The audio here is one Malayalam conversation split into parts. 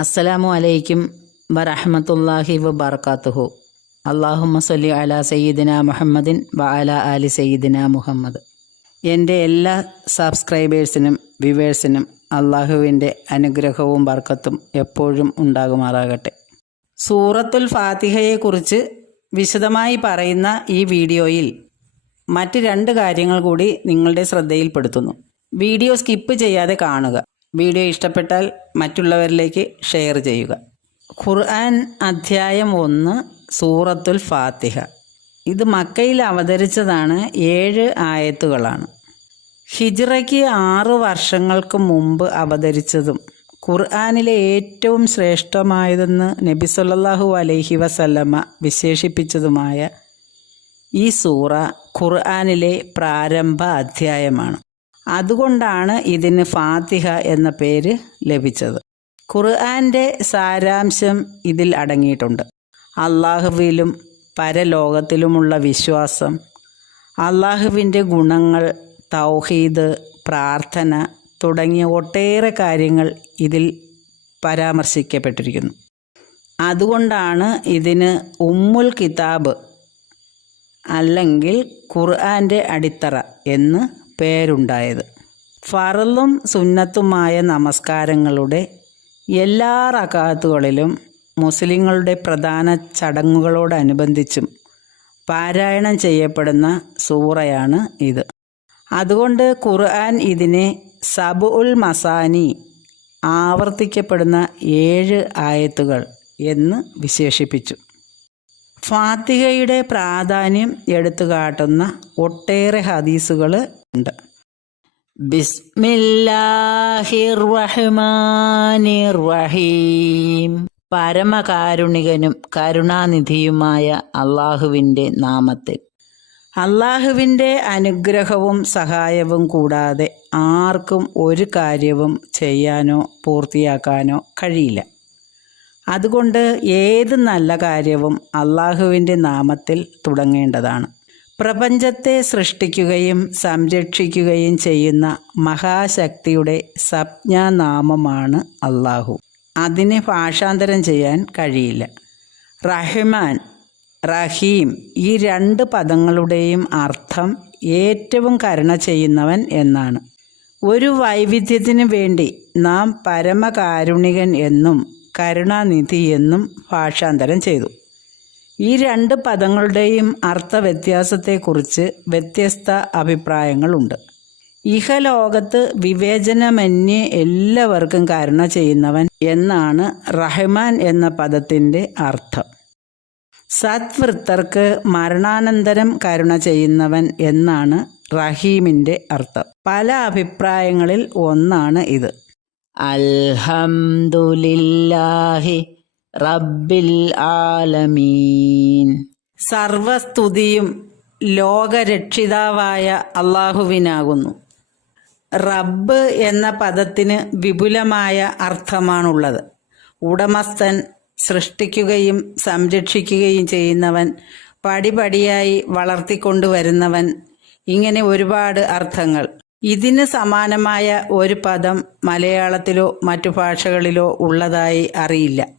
അസ്സലാമു അലൈക്കും വറഹമത്തല്ലാഹി വബർക്കാത്തുഹു അള്ളാഹുമ്മ സല്ലി അല സയ്യിദിന മുഹമ്മദിൻ വ അല അലി സയ്യിദിന മുഹമ്മദ്. എന്റെ എല്ലാ സബ്സ്ക്രൈബേഴ്സിനും വ്യൂവേഴ്സിനും അള്ളാഹുവിന്റെ അനുഗ്രഹവും ബർക്കത്തും എപ്പോഴും ഉണ്ടാകുമാറാകട്ടെ. സൂറത്തുൽ ഫാത്തിഹയെക്കുറിച്ച് വിശദമായി പറയുന്ന ഈ വീഡിയോയിൽ മറ്റ് രണ്ട് കാര്യങ്ങൾ കൂടി നിങ്ങളുടെ ശ്രദ്ധയിൽപ്പെടുത്തുന്നു. വീഡിയോ സ്കിപ്പ് ചെയ്യാതെ കാണുക. വീഡിയോ ഇഷ്ടപ്പെട്ടാൽ മറ്റുള്ളവരിലേക്ക് ഷെയർ ചെയ്യുക. ഖുർആൻ അധ്യായം ഒന്ന് സൂറത്തുൽ ഫാത്തിഹ. ഇത് മക്കയിൽ അവതരിച്ചതാണ് ഏഴ് ആയത്തുകളാണ്. ഹിജ്റയ്ക്ക് ആറ് വർഷങ്ങൾക്ക് മുമ്പ് അവതരിച്ചതും ഖുർആാനിലെ ഏറ്റവും ശ്രേഷ്ഠമായതെന്ന് നബി സല്ലാഹു അലൈഹി വസല്ലമ്മ വിശേഷിപ്പിച്ചതുമായ ഈ സൂറ ഖുർആാനിലെ പ്രാരംഭ അധ്യായമാണ്. അതുകൊണ്ടാണ് ഇതിന് ഫാത്തിഹ എന്ന പേര് ലഭിച്ചത്. ഖുർആന്റെ സാരാംശം ഇതിൽ അടങ്ങിയിട്ടുണ്ട്. അള്ളാഹുവിലും പരലോകത്തിലുമുള്ള വിശ്വാസം അള്ളാഹുവിന്റെ ഗുണങ്ങൾ തൗഹീദ് പ്രാർത്ഥന തുടങ്ങിയ ഒട്ടേറെ കാര്യങ്ങൾ ഇതിൽ പരാമർശിക്കപ്പെട്ടിരിക്കുന്നു. അതുകൊണ്ടാണ് ഇതിന് ഉമ്മുൽ കിതാബ് അല്ലെങ്കിൽ ഖുർആന്റെ അടിത്തറ എന്ന് പേരുണ്ടായത്. ഫറലും സുന്നത്തുമായ നമസ്കാരങ്ങളുടെ എല്ലാ റക്കാത്തുകളിലും മുസ്ലിങ്ങളുടെ പ്രധാന ചടങ്ങുകളോടനുബന്ധിച്ചും പാരായണം ചെയ്യപ്പെടുന്ന സൂറയാണ് ഇത്. അതുകൊണ്ട് ഖുർആൻ ഇതിനെ സബ് ഉൽ മസാനി ആവർത്തിക്കപ്പെടുന്ന ഏഴ് ആയത്തുകൾ എന്ന് വിശേഷിപ്പിച്ചു. ഫാത്തികയുടെ പ്രാധാന്യം എടുത്തു കാട്ടുന്ന ഒട്ടേറെ ഹദീസുകൾ ഉണ്ട്. ബിസ്മില്ലാഹിർ റഹ്മാനിർ റഹീം പരമകാരുണികനും കരുണാനിധിയുമായ അള്ളാഹുവിന്റെ നാമത്തിൽ. അള്ളാഹുവിന്റെ അനുഗ്രഹവും സഹായവും കൂടാതെ ആർക്കും ഒരു കാര്യവും ചെയ്യാനോ പൂർത്തിയാക്കാനോ കഴിയില്ല. അതുകൊണ്ട് ഏത് നല്ല കാര്യവും അള്ളാഹുവിന്റെ നാമത്തിൽ തുടങ്ങേണ്ടതാണ്. പ്രപഞ്ചത്തെ സൃഷ്ടിക്കുകയും സംരക്ഷിക്കുകയും ചെയ്യുന്ന മഹാശക്തിയുടെ സംജ്ഞാനാമമാണ് അള്ളാഹു അതിനെ ഭാഷാന്തരം ചെയ്യാൻ കഴിയില്ല. റഹ്മാൻ റഹീം ഈ രണ്ട് പദങ്ങളുടെയും അർത്ഥം ഏറ്റവും കരുണ ചെയ്യുന്നവൻ എന്നാണ്. ഒരു വൈവിധ്യത്തിനു വേണ്ടി നാം പരമകാരുണികൻ എന്നും കരുണാനിധി എന്നും ഭാഷാന്തരം ചെയ്തു. ഈ രണ്ട് പദങ്ങളുടെയും അർത്ഥവ്യത്യാസത്തെക്കുറിച്ച് വ്യത്യസ്ത അഭിപ്രായങ്ങളുണ്ട്. ഇഹലോകത്ത് വിവേചനമന്യേ എല്ലാവർക്കും കരുണ ചെയ്യുന്നവൻ എന്നാണ് റഹ്മാൻ എന്ന പദത്തിന്റെ അർത്ഥം. സത്വൃത്തർക്ക് മരണാനന്തരം കരുണ ചെയ്യുന്നവൻ എന്നാണ് റഹീമിന്റെ അർത്ഥം. പല അഭിപ്രായങ്ങളിൽ ഒന്നാണ് ഇത്. അൽഹംദുലില്ലാഹി റബ്ബിൽ ആലമീൻ. സർവസ്തുതിയും ലോകരക്ഷിതാവായ അള്ളാഹുവിനാകുന്നു. റബ്ബ് എന്ന പദത്തിന് വിപുലമായ അർത്ഥമാണുള്ളത്. ഉടമസ്ഥൻ സൃഷ്ടിക്കുകയും സംരക്ഷിക്കുകയും ചെയ്യുന്നവൻ പടിപടിയായി വളർത്തിക്കൊണ്ടുവരുന്നവൻ ഇങ്ങനെ ഒരുപാട് അർത്ഥങ്ങൾ. ഇതിന് സമാനമായ ഒരു പദം മലയാളത്തിലോ മറ്റു ഭാഷകളിലോ ഉള്ളതായി അറിയില്ല.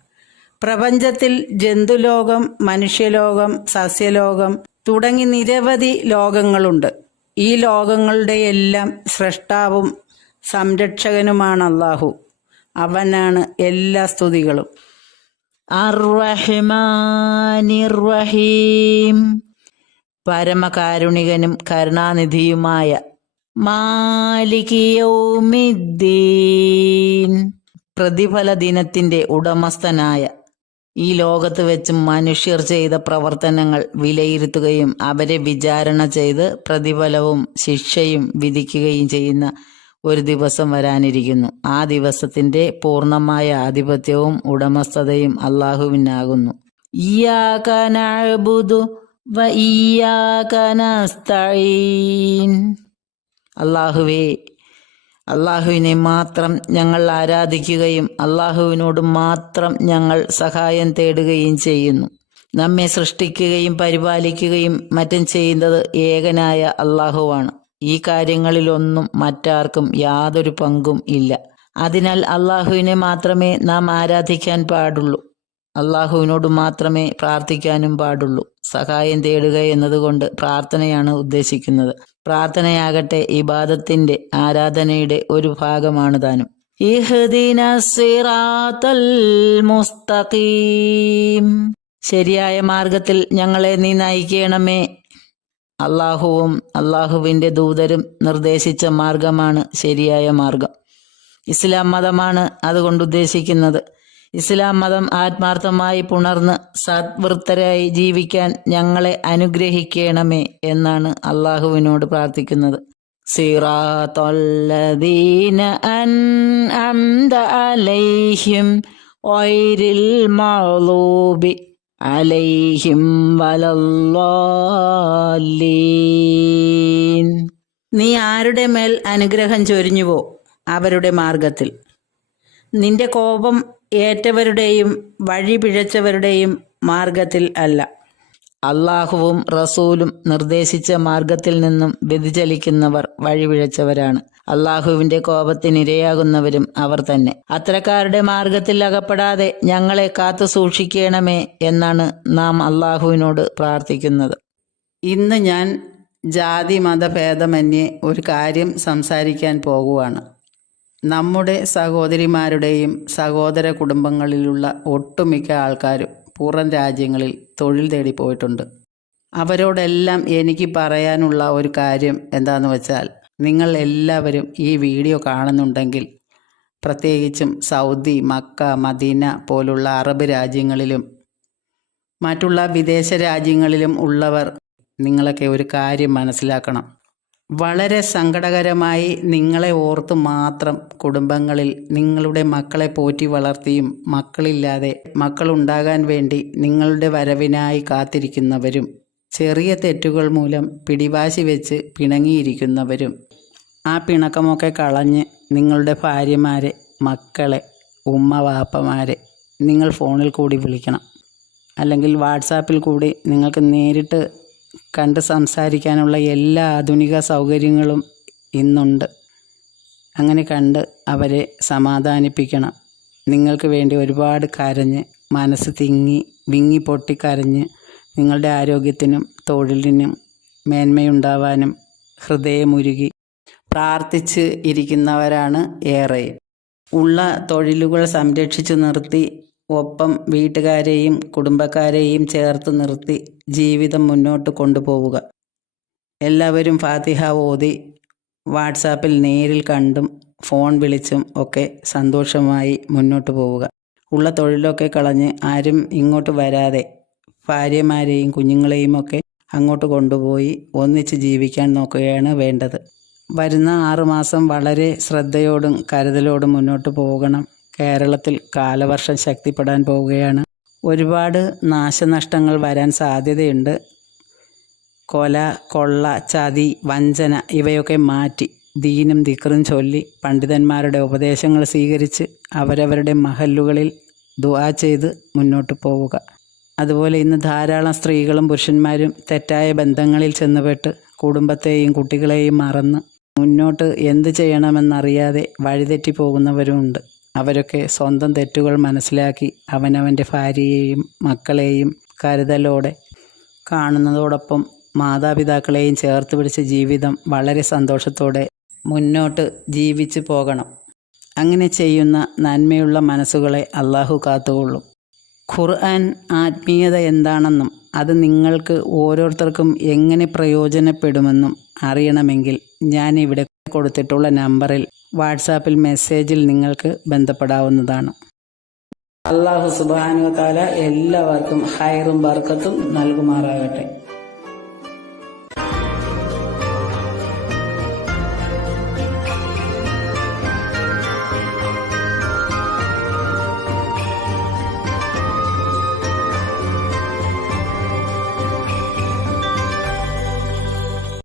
പ്രപഞ്ചത്തിൽ ജന്തുലോകം മനുഷ്യലോകം സസ്യലോകം തുടങ്ങി നിരവധി ലോകങ്ങളുണ്ട്. ഈ ലോകങ്ങളുടെയെല്ലാം സൃഷ്ടാവും സംരക്ഷകനുമാണ് അള്ളാഹു അവനാണ് എല്ലാ സ്തുതികളും. അർവഹിമാനിർവഹീം പരമകാരുണികനും കരുണാനിധിയുമായ മാലികിയൗമിദ്ദീൻ പ്രതിഫല ദിനത്തിന്റെ ഉടമസ്ഥനായ ഈ ലോകത്ത് വെച്ച് മനുഷ്യർ ചെയ്ത പ്രവർത്തനങ്ങൾ വിലയിരുത്തുകയും അവരെ വിചാരണ ചെയ്ത് പ്രതിഫലവും ശിക്ഷയും വിധിക്കുകയും ചെയ്യുന്ന ഒരു ദിവസം വരാനിരിക്കുന്നു. ആ ദിവസത്തിന്റെ പൂർണമായ ആധിപത്യവും ഉടമസ്ഥതയും അള്ളാഹുവിനാകുന്നു. അള്ളാഹുവേ അള്ളാഹുവിനെ മാത്രം ഞങ്ങൾ ആരാധിക്കുകയും അള്ളാഹുവിനോട് മാത്രം ഞങ്ങൾ സഹായം തേടുകയും ചെയ്യുന്നു. നമ്മെ സൃഷ്ടിക്കുകയും പരിപാലിക്കുകയും മറ്റും ചെയ്യുന്നത് ഏകനായ അള്ളാഹുവാണ്. ഈ കാര്യങ്ങളിലൊന്നും മറ്റാർക്കും യാതൊരു പങ്കും ഇല്ല. അതിനാൽ അള്ളാഹുവിനെ മാത്രമേ നാം ആരാധിക്കാൻ പാടുള്ളൂ. അള്ളാഹുവിനോട് മാത്രമേ പ്രാർത്ഥിക്കാനും പാടുള്ളൂ. സഹായം തേടുക എന്നതുകൊണ്ട് പ്രാർത്ഥനയാണ് ഉദ്ദേശിക്കുന്നത്. പ്രാർത്ഥനയാകട്ടെ ഇബാദത്തിന്റെ ആരാധനയുടെ ഒരു ഭാഗമാണ് താനും. ശരിയായ മാർഗത്തിൽ ഞങ്ങളെ നീ നയിക്കണമേ. അള്ളാഹുവും അള്ളാഹുവിന്റെ ദൂതരും നിർദ്ദേശിച്ച മാർഗമാണ് ശരിയായ മാർഗം. ഇസ്ലാം മതമാണ് അതുകൊണ്ട് ഉദ്ദേശിക്കുന്നത് ഇസ്ലാം മതം ആത്മാർത്ഥമായി പുണർന്ന് സദ്വൃത്തരായി ജീവിക്കാൻ ഞങ്ങളെ അനുഗ്രഹിക്കണമേ എന്നാണ് അള്ളാഹുവിനോട് പ്രാർത്ഥിക്കുന്നത്. അൻഅംത അലൈഹിം മൗലൂബി അലൈഹിം നീ ആരുടെ മേൽ അനുഗ്രഹം ചൊരിഞ്ഞുവോ? അവരുടെ മാർഗത്തിൽ. നിന്റെ കോപം ഏറ്റവരുടെയും വഴി പിഴച്ചവരുടെയും മാർഗത്തിൽ അല്ല. അള്ളാഹുവും റസൂലും നിർദ്ദേശിച്ച മാർഗത്തിൽ നിന്നും വ്യതിചലിക്കുന്നവർ വഴിപിഴച്ചവരാണ് അള്ളാഹുവിന്റെ കോപത്തിനിരയാകുന്നവരും അവർ തന്നെ. അത്തരക്കാരുടെ മാർഗത്തിൽ അകപ്പെടാതെ ഞങ്ങളെ കാത്തു സൂക്ഷിക്കണമേ എന്നാണ് നാം അള്ളാഹുവിനോട് പ്രാർത്ഥിക്കുന്നത്. ഇന്ന് ഞാൻ ജാതി മതഭേദമന്യേ ഒരു കാര്യം സംസാരിക്കാൻ പോകുവാണ്. നമ്മുടെ സഹോദരിമാരുടെയും സഹോദര കുടുംബങ്ങളിലുള്ള ഒട്ടുമിക്ക ആൾക്കാരും പുറം രാജ്യങ്ങളിൽ തൊഴിൽ തേടി പോയിട്ടുണ്ട്. അവരോടെല്ലാം എനിക്ക് പറയാനുള്ള ഒരു കാര്യം എന്താണെന്ന് വെച്ചാൽ നിങ്ങൾ എല്ലാവരും ഈ വീഡിയോ കാണുന്നുണ്ടെങ്കിൽ പ്രത്യേകിച്ചും സൗദി മക്ക മദീന പോലുള്ള അറബ് രാജ്യങ്ങളിലും മറ്റുള്ള വിദേശ രാജ്യങ്ങളിലും ഉള്ളവർ നിങ്ങളൊക്കെ ഒരു കാര്യം മനസ്സിലാക്കണം. വളരെ സങ്കടകരമായി നിങ്ങളെ ഓർത്ത് മാത്രം കുടുംബങ്ങളിൽ നിങ്ങളുടെ മക്കളെ പോറ്റി വളർത്തിയും മക്കളില്ലാതെ മക്കളുണ്ടാകാൻ വേണ്ടി നിങ്ങളുടെ വരവിനായി കാത്തിരിക്കുന്നവരും ചെറിയ തെറ്റുകൾ മൂലം പിടിവാശി വെച്ച് പിണങ്ങിയിരിക്കുന്നവരും ആ പിണക്കമൊക്കെ കളഞ്ഞ് നിങ്ങളുടെ ഭാര്യമാരെ മക്കളെ ഉമ്മ വാപ്പമാരെ നിങ്ങൾ ഫോണിൽ കൂടി വിളിക്കണം. അല്ലെങ്കിൽ വാട്സാപ്പിൽ കൂടി നിങ്ങൾക്ക് നേരിട്ട് കണ്ട് സംസാരിക്കാനുള്ള എല്ലാ ആധുനിക സൗകര്യങ്ങളും ഇന്നുണ്ട്. അങ്ങനെ കണ്ട് അവരെ സമാധാനിപ്പിക്കണം. നിങ്ങൾക്ക് വേണ്ടി ഒരുപാട് കരഞ്ഞ് മനസ്സ് തിങ്ങി വിങ്ങി പൊട്ടിക്കരഞ്ഞ് നിങ്ങളുടെ ആരോഗ്യത്തിനും തൊഴിലിനും മേന്മയുണ്ടാവാനും ഹൃദയമുരുകി പ്രാർത്ഥിച്ച് ഇരിക്കുന്നവരാണ് ഏറെ. ഉള്ള തൊഴിലുകൾ സംരക്ഷിച്ചു നിർത്തി ഒപ്പം വീട്ടുകാരെയും കുടുംബക്കാരെയും ചേർത്ത് നിർത്തി ജീവിതം മുന്നോട്ട് കൊണ്ടുപോവുക. എല്ലാവരും ഫാത്തിഹ ഓതി വാട്സാപ്പിൽ നേരിൽ കണ്ടും ഫോൺ വിളിച്ചും ഒക്കെ സന്തോഷമായി മുന്നോട്ട് പോവുക. ഉള്ള തൊഴിലൊക്കെ കളഞ്ഞ് ആരും ഇങ്ങോട്ട് വരാതെ ഭാര്യമാരെയും കുഞ്ഞുങ്ങളെയും ഒക്കെ അങ്ങോട്ട് കൊണ്ടുപോയി ഒന്നിച്ച് ജീവിക്കാൻ നോക്കുകയാണ് വേണ്ടത്. വരുന്ന ആറുമാസം വളരെ ശ്രദ്ധയോടും കരുതലോടും മുന്നോട്ട് പോകണം. കേരളത്തിൽ കാലവർഷം ശക്തിപ്പെടാൻ പോവുകയാണ്. ഒരുപാട് നാശനഷ്ടങ്ങൾ വരാൻ സാധ്യതയുണ്ട്. കൊല കൊള്ള ചതി വഞ്ചന ഇവയൊക്കെ മാറ്റി ദീനും ദിക്റും ചൊല്ലി പണ്ഡിതന്മാരുടെ ഉപദേശങ്ങൾ സ്വീകരിച്ച് അവരവരുടെ മഹല്ലുകളിൽ ദുആ ചെയ്ത് മുന്നോട്ട് പോവുക. അതുപോലെ ഇന്ന് ധാരാളം സ്ത്രീകളും പുരുഷന്മാരും തെറ്റായ ബന്ധങ്ങളിൽ ചെന്നുപെട്ട് കുടുംബത്തെയും കുട്ടികളെയും മറന്ന് മുന്നോട്ട് എന്ത് ചെയ്യണമെന്നറിയാതെ വഴിതെറ്റി പോകുന്നവരുമുണ്ട്. അവരൊക്കെ സ്വന്തം തെറ്റുകൾ മനസ്സിലാക്കി അവനവന്റെ ഭാര്യയെയും മക്കളെയും കരുതലോടെ കാണുന്നതോടൊപ്പം മാതാപിതാക്കളെയും ചേർത്ത് പിടിച്ച ജീവിതം വളരെ സന്തോഷത്തോടെ മുന്നോട്ട് ജീവിച്ചു പോകണം. അങ്ങനെ ചെയ്യുന്ന നന്മയുള്ള മനസ്സുകളെ അള്ളാഹു കാത്തുകൊള്ളും. ഖുർആൻ ആത്മീയത എന്താണെന്നും അത് നിങ്ങൾക്ക് ഓരോരുത്തർക്കും എങ്ങനെ പ്രയോജനപ്പെടുമെന്നും അറിയണമെങ്കിൽ ഞാനിവിടെ കൊടുത്തിട്ടുള്ള നമ്പറിൽ വാട്സാപ്പിൽ മെസ്സേജിൽ നിങ്ങൾക്ക് ബന്ധപ്പെടാവുന്നതാണ്. അള്ളാഹു സുബാനുവത്താല എല്ലാവർക്കും ഹൈറും ബർക്കത്തും നൽകുമാറാകട്ടെ.